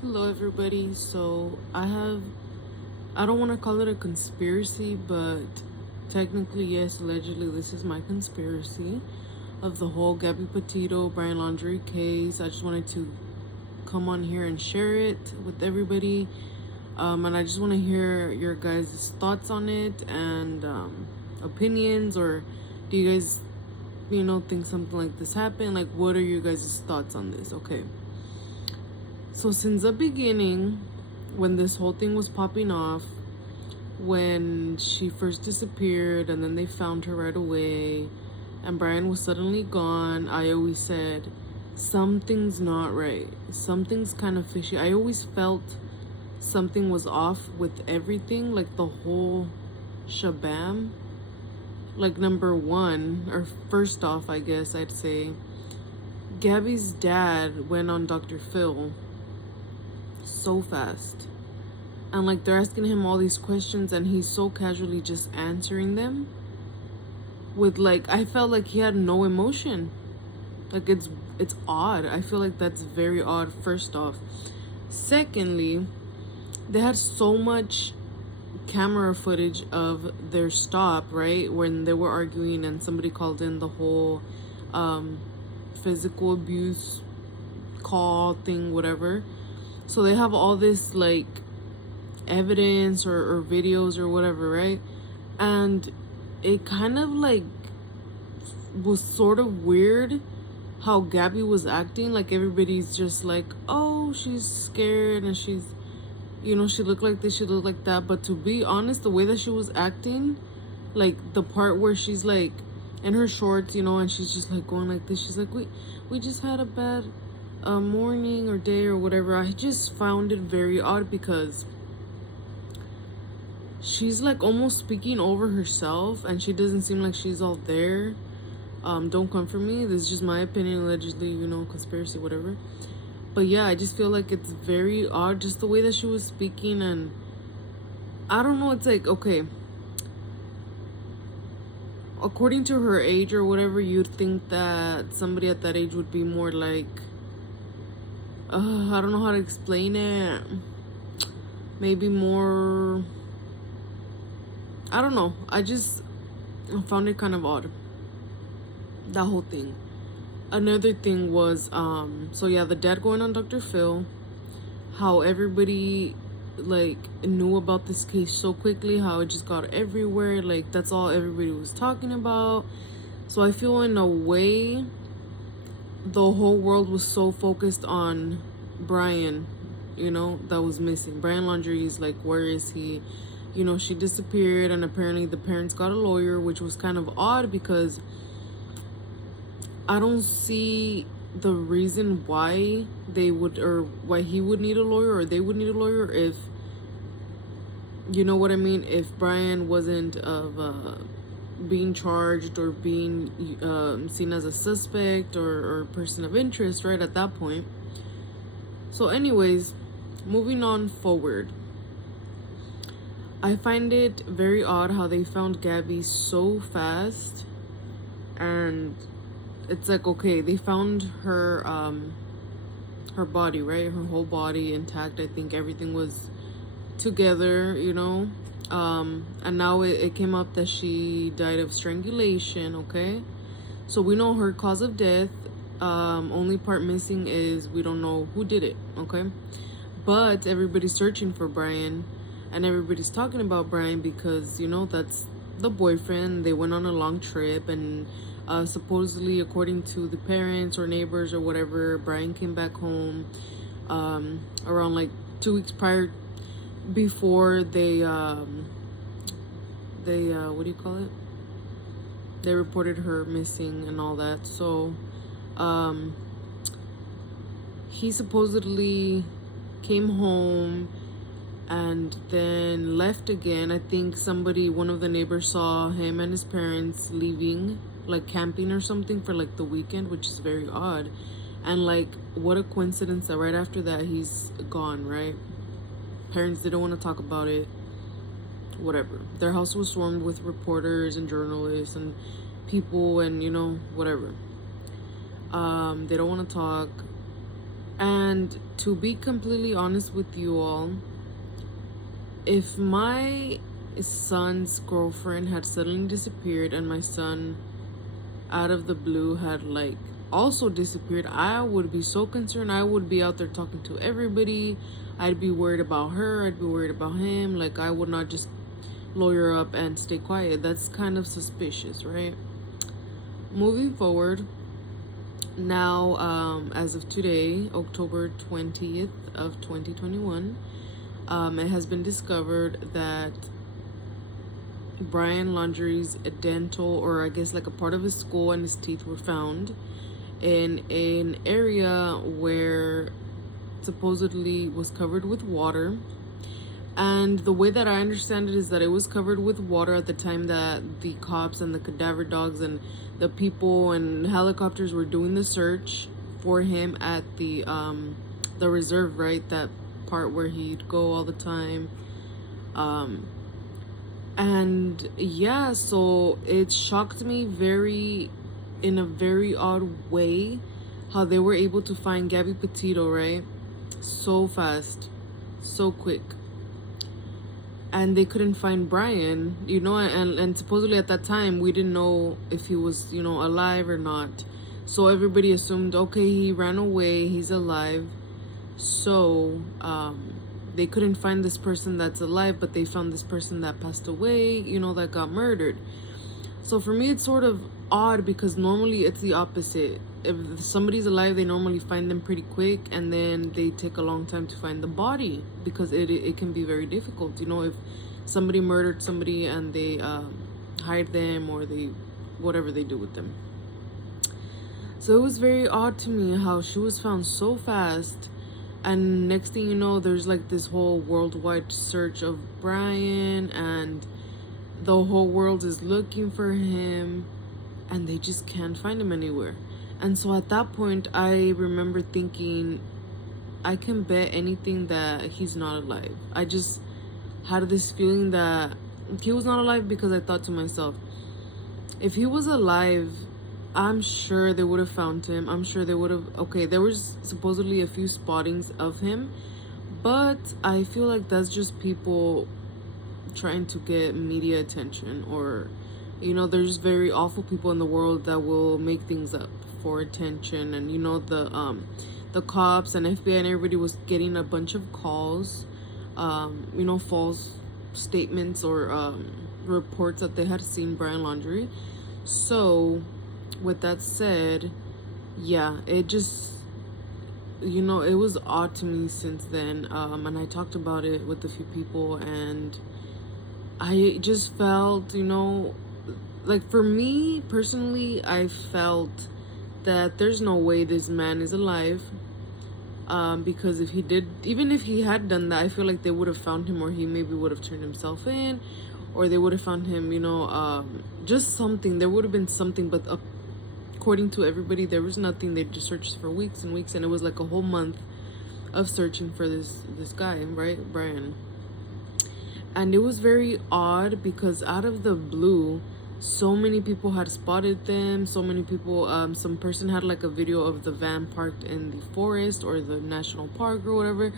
Hello, everybody. So, I don't want to call it a conspiracy, but technically, yes, allegedly, this is my conspiracy of the whole Gabby Petito, Brian Laundrie case. I just wanted to come on here and share it with everybody. And I just want to hear your guys' thoughts on it and opinions, or do you guys, think something like this happened? Like, what are you guys' thoughts on this? Okay. So since the beginning, when this whole thing was popping off, when she first disappeared and then they found her right away and Brian was suddenly gone, I always said, something's not right. Something's kind of fishy. I always felt something was off with everything, like the whole shabam. Like, number one, or first off, I guess I'd say, Gabby's dad went on Dr. Phil so fast, and like they're asking him all these questions and he's so casually just answering them with, like, I felt like he had no emotion. Like, it's odd. I feel like that's very odd, first off. Secondly, they had so much camera footage of their stop, right, when they were arguing and somebody called in the whole physical abuse call thing, whatever. So they have all this, like, evidence or videos or whatever, right? And it kind of, like, was sort of weird how Gabby was acting. Like, everybody's just like, oh, she's scared and she's, she looked like this, she looked like that. But to be honest, the way that she was acting, like the part where she's like in her shorts, and she's just like going like this, she's like, we just had a bad morning or day or whatever. I just found it very odd because she's like almost speaking over herself and she doesn't seem like she's all there. Don't come for me, this is just my opinion, allegedly, conspiracy, whatever. But yeah, I just feel like it's very odd, just the way that she was speaking. And I don't know, it's like, okay, according to her age or whatever, you'd think that somebody at that age would be more like, I don't know how to explain it, maybe more, I don't know, I just found it kind of odd, that whole thing. Another thing was, so yeah, the dad going on Dr. Phil, how everybody, like, knew about this case so quickly, how it just got everywhere, like, that's all everybody was talking about. So I feel in a way the whole world was so focused on Brian, that was missing. Brian Laundrie is like, where is he? She disappeared, and apparently the parents got a lawyer, which was kind of odd because I don't see the reason why they would, or why he would need a lawyer or they would need a lawyer, if, you know what I mean, if Brian wasn't of being charged or being seen as a suspect or person of interest, right, at that point. So anyways, moving on forward, I find it very odd how they found Gabby so fast. And it's like, okay, they found her her body, right, her whole body intact. I think everything was together, and now it came up that she died of strangulation. Okay, so we know her cause of death. Only part missing is we don't know who did it. Okay, but everybody's searching for Brian and everybody's talking about Brian because that's the boyfriend. They went on a long trip, and supposedly, according to the parents or neighbors or whatever, Brian came back home around like 2 weeks prior, before they what do you call it, they reported her missing and all that. So he supposedly came home and then left again. I think one of the neighbors saw him and his parents leaving, like camping or something for like the weekend, which is very odd. And like, what a coincidence that right after that he's gone, right? Parents didn't want to talk about it, whatever. Their house was swarmed with reporters and journalists and people, and whatever. They don't want to talk. And to be completely honest with you all, if my son's girlfriend had suddenly disappeared and my son out of the blue had like also disappeared, I would be so concerned. I would be out there talking to everybody. I'd be worried about her. I'd be worried about him. Like, I would not just lawyer up and stay quiet. That's kind of suspicious, right? Moving forward, now, as of today, October 20th of 2021, it has been discovered that Brian Laundrie's dental, or I guess like a part of his skull and his teeth, were found in an area where supposedly was covered with water. And the way that I understand it is that it was covered with water at the time that the cops and the cadaver dogs and the people and helicopters were doing the search for him at the reserve, right? That part where he'd go all the time. And yeah, so it shocked me in a very odd way how they were able to find Gabby Petito, right? So fast, so quick. And they couldn't find Brian, and supposedly at that time we didn't know if he was, alive or not. So everybody assumed, okay, he ran away, he's alive. So they couldn't find this person that's alive, but they found this person that passed away, that got murdered. So for me, it's sort of odd because normally it's the opposite. If somebody's alive, they normally find them pretty quick, and then they take a long time to find the body because it can be very difficult. If somebody murdered somebody and they hide them, or they whatever they do with them. So it was very odd to me how she was found so fast, and next thing you know, there's like this whole worldwide search of Brian, and the whole world is looking for him, and they just can't find him anywhere. And so at that point, I remember thinking, I can bet anything that he's not alive. I just had this feeling that he was not alive, because I thought to myself, if he was alive, I'm sure they would have found him. I'm sure they would have. Okay, there was supposedly a few spottings of him, but I feel like that's just people trying to get media attention, or there's very awful people in the world that will make things up for attention. And the cops and FBI and everybody was getting a bunch of calls, false statements or reports that they had seen Brian Laundrie. So with that said, yeah, it just it was odd to me since then. And I talked about it with a few people, and I just felt, like, for me personally, I felt that there's no way this man is alive. Because even if he had done that, I feel like they would have found him, or he maybe would have turned himself in, or they would have found him, just something. There would have been something, but according to everybody, there was nothing. They just searched for weeks and weeks, and it was like a whole month of searching for this guy, right, Brian. And it was very odd because out of the blue, so many people had spotted them. So many people, some person had like a video of the van parked in the forest or the national park or whatever.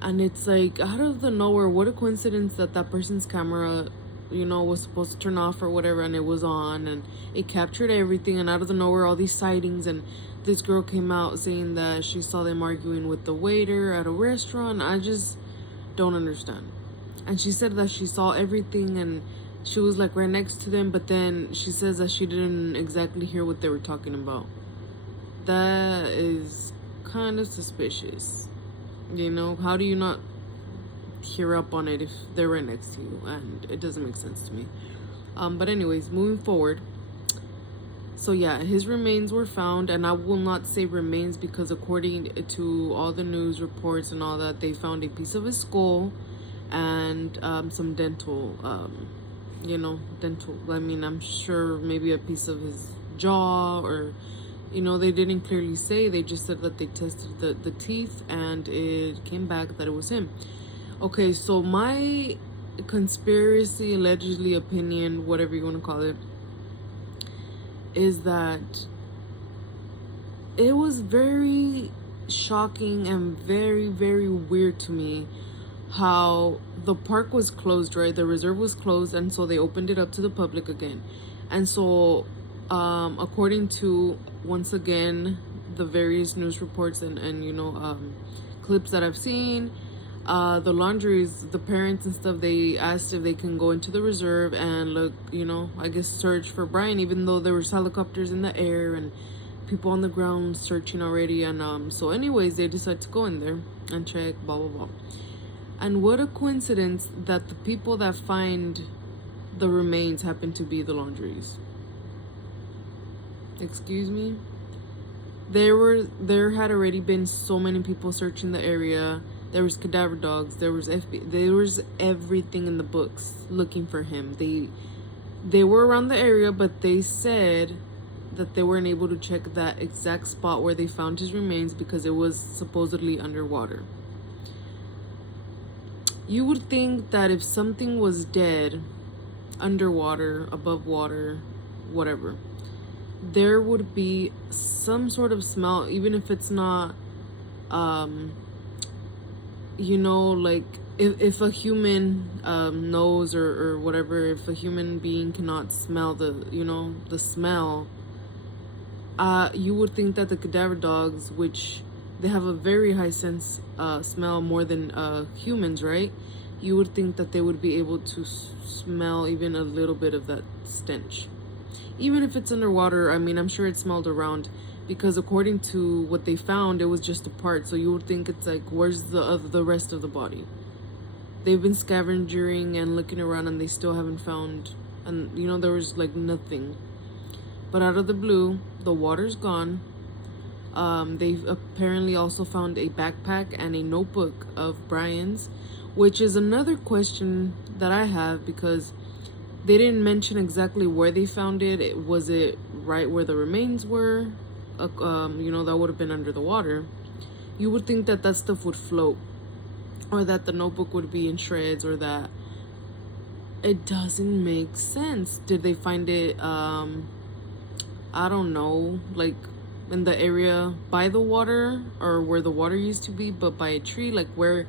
And it's like, out of the nowhere, what a coincidence that person's camera, was supposed to turn off or whatever, and it was on, and it captured everything. And out of the nowhere, all these sightings, and this girl came out saying that she saw them arguing with the waiter at a restaurant. I just don't understand. And she said that she saw everything, and she was like right next to them, but then she says that she didn't exactly hear what they were talking about. That is kind of suspicious. How do you not hear up on it if they're right next to you? And it doesn't make sense to me. But anyways, moving forward. So yeah, his remains were found, and I will not say remains because according to all the news reports and all that, they found a piece of his skull and some dental, I mean, I'm sure maybe a piece of his jaw, or they didn't clearly say. They just said that they tested the teeth, and it came back that it was him. Okay, so my conspiracy, allegedly opinion, whatever you want to call it, is that it was very shocking and very, very weird to me how the park was closed, right? The reserve was closed, and so they opened it up to the public again. And so, according to, once again, the various news reports and clips that I've seen, the Laundries, the parents and stuff, they asked if they can go into the reserve and look, I guess search for Brian, even though there was helicopters in the air and people on the ground searching already. And so anyways, they decided to go in there and check, blah blah blah. And what a coincidence that the people that find the remains happen to be the Laundries. Excuse me? There had already been so many people searching the area. There was cadaver dogs, there was there was everything in the books looking for him. They were around the area, but they said that they weren't able to check that exact spot where they found his remains because it was supposedly underwater. You would think that if something was dead, underwater, above water, whatever, there would be some sort of smell, even if it's not, like if a human knows or whatever, if a human being cannot smell the smell, you would think that the cadaver dogs, which they have a very high sense smell more than humans, right? You would think that they would be able to smell even a little bit of that stench. Even if it's underwater, I mean, I'm sure it smelled around, because according to what they found, it was just a part. So you would think it's like, where's the rest of the body? They've been scavenging and looking around and they still haven't found, and there was like nothing. But out of the blue, the water's gone. They've apparently also found a backpack and a notebook of Brian's, which is another question that I have, because they didn't mention exactly where they found it. Was it right where the remains were? That would have been under the water. You would think that stuff would float, or that the notebook would be in shreds, or that it doesn't make sense. Did they find it, I don't know, like in the area by the water, or where the water used to be, but by a tree? Like, where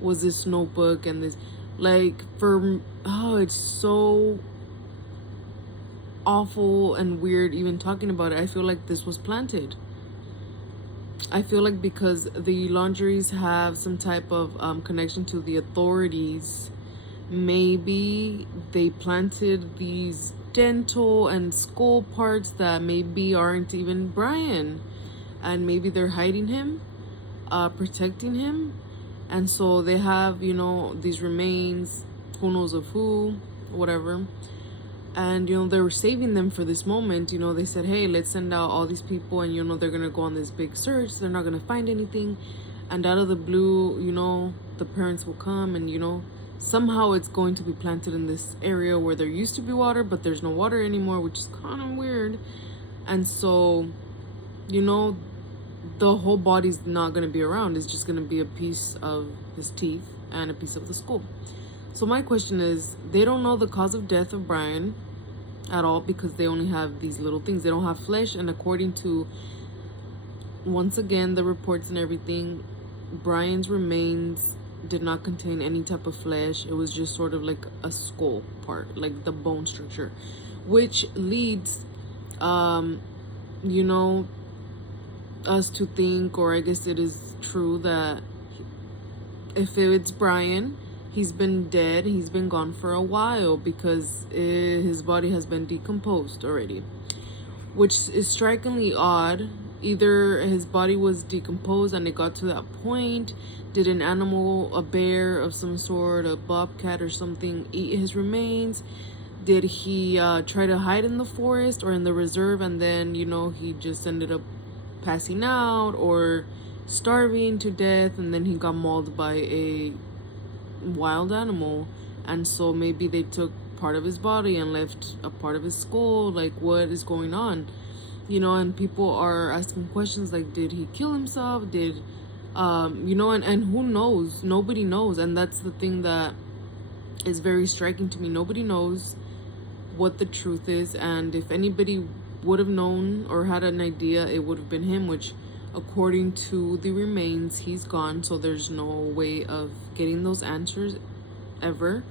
was this notebook and this, like, it's so awful and weird even talking about it. I feel like this was planted. I feel like because the Laundries have some type of connection to the authorities, maybe they planted these dental and skull parts that maybe aren't even Brian, and maybe they're hiding him, protecting him. And so they have, these remains, who knows of who, whatever. And, they were saving them for this moment. They said, hey, let's send out all these people, and, they're going to go on this big search. They're not going to find anything. And out of the blue, the parents will come, and, somehow it's going to be planted in this area where there used to be water, but there's no water anymore, which is kind of weird. And so, the whole body's not going to be around. It's just going to be a piece of his teeth and a piece of the skull. So my question is, they don't know the cause of death of Brian at all, because they only have these little things. They don't have flesh. And according to, once again, the reports and everything, Brian's remains did not contain any type of flesh. It was just sort of like a skull part, like the bone structure, which leads us to think, or I guess it is true, that if it's Brian, he's been dead, he's been gone for a while, because his body has been decomposed already, which is strikingly odd. Either his body was decomposed and it got to that point. Did an animal, a bear of some sort, a bobcat or something, eat his remains? Did he try to hide in the forest or in the reserve, and then he just ended up passing out or starving to death, and then he got mauled by a wild animal, and so maybe they took part of his body and left a part of his skull? Like, what is going on? And people are asking questions like, did he kill himself? Did and who knows? Nobody knows. And that's the thing that is very striking to me. Nobody knows what the truth is, and if anybody would have known or had an idea, it would have been him, which according to the remains, he's gone, so there's no way of getting those answers ever.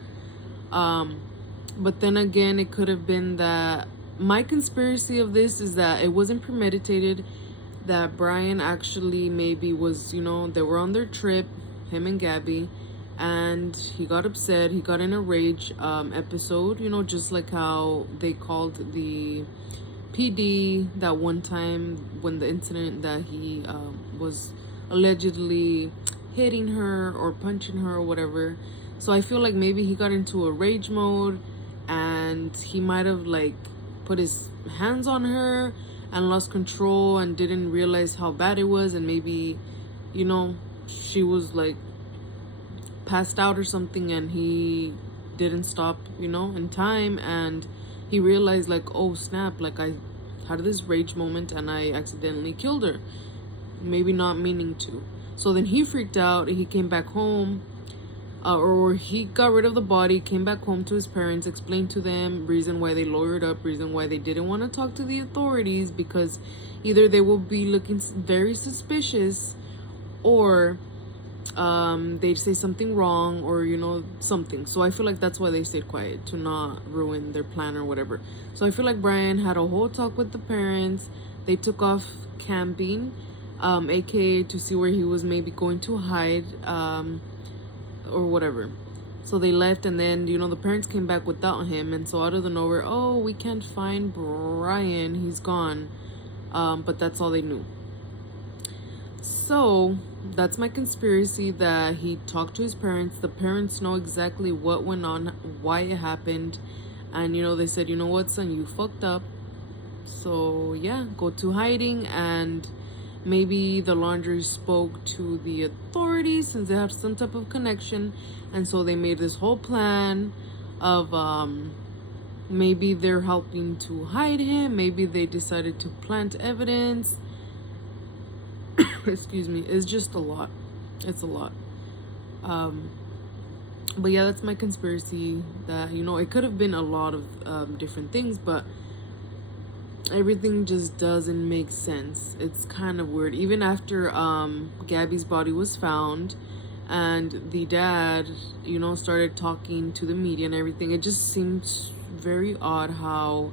But then again, it could have been that my conspiracy of this is that it wasn't premeditated, that Brian actually maybe was, they were on their trip, him and Gabby, and he got upset, he got in a rage episode, just like how they called the PD that one time when the incident that he was allegedly hitting her or punching her or whatever. So I feel like maybe he got into a rage mode and he might have like put his hands on her and lost control and didn't realize how bad it was, and maybe she was like passed out or something and he didn't stop in time, and he realized like, oh snap, like I had this rage moment and I accidentally killed her, maybe not meaning to. So then he freaked out, he came back home, or he got rid of the body, came back home to his parents, explained to them reason why they lawyered up, reason why they didn't want to talk to the authorities, because either they will be looking very suspicious, or they'd say something wrong, or something. So I feel like that's why they stayed quiet, to not ruin their plan or whatever. So I feel like Brian had a whole talk with the parents. They took off camping, aka to see where he was maybe going to hide, or whatever. So they left, and then the parents came back without him, and so out of the nowhere, oh, we can't find Brian, he's gone. But that's all they knew. So that's my conspiracy, that he talked to his parents. The parents know exactly what went on, why it happened, and they said, you know what, son, you fucked up, so yeah, go to hiding. And maybe the Laundrie spoke to the authorities since they have some type of connection, and so they made this whole plan of maybe they're helping to hide him, maybe they decided to plant evidence. Excuse me, it's just a lot. It's a lot. But yeah, that's my conspiracy, that it could have been a lot of different things, but everything just doesn't make sense. It's kind of weird. Even after Gabby's body was found and the dad started talking to the media and everything, it just seems very odd how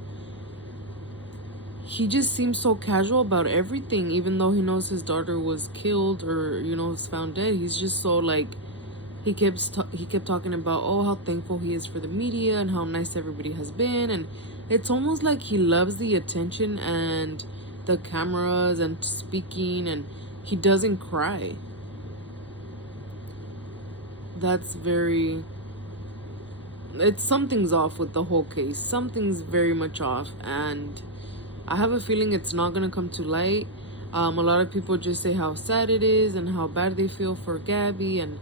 he just seems so casual about everything, even though he knows his daughter was killed or was found dead. He's just so like, he kept talking about, oh, how thankful he is for the media and how nice everybody has been, and it's almost like he loves the attention and the cameras and speaking, and he doesn't cry. Something's off with the whole case. Something's very much off, and I have a feeling it's not gonna come to light. A lot of people just say how sad it is and how bad they feel for Gabby, and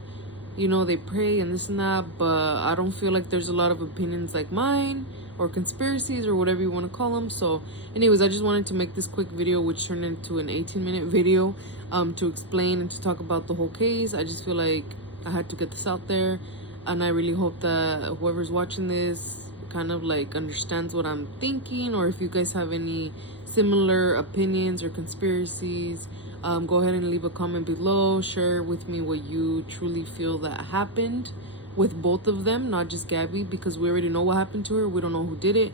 they pray and this and that, but I don't feel like there's a lot of opinions like mine or conspiracies or whatever you want to call them. So anyways, I just wanted to make this quick video, which turned into an 18-minute video, to explain and to talk about the whole case. I just feel like I had to get this out there, and I really hope that whoever's watching this kind of like understands what I'm thinking, or if you guys have any similar opinions or conspiracies, go ahead and leave a comment below. Share with me what you truly feel that happened with both of them, not just Gabby, because we already know what happened to her. We don't know who did it,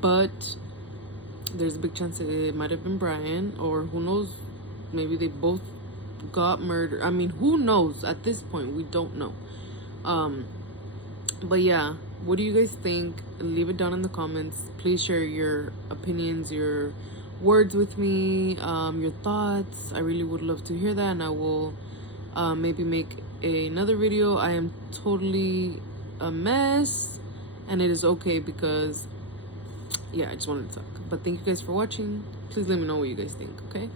but there's a big chance that it might have been Brian, or who knows, maybe they both got murdered. I mean, who knows? At this point, we don't know. But yeah, what do you guys think? Leave it down in the comments. Please share your opinions, your words with me, your thoughts. I really would love to hear that, and I will maybe make another video. I am totally a mess, and it is okay, because yeah, I just wanted to talk. But thank you guys for watching. Please let me know what you guys think, okay?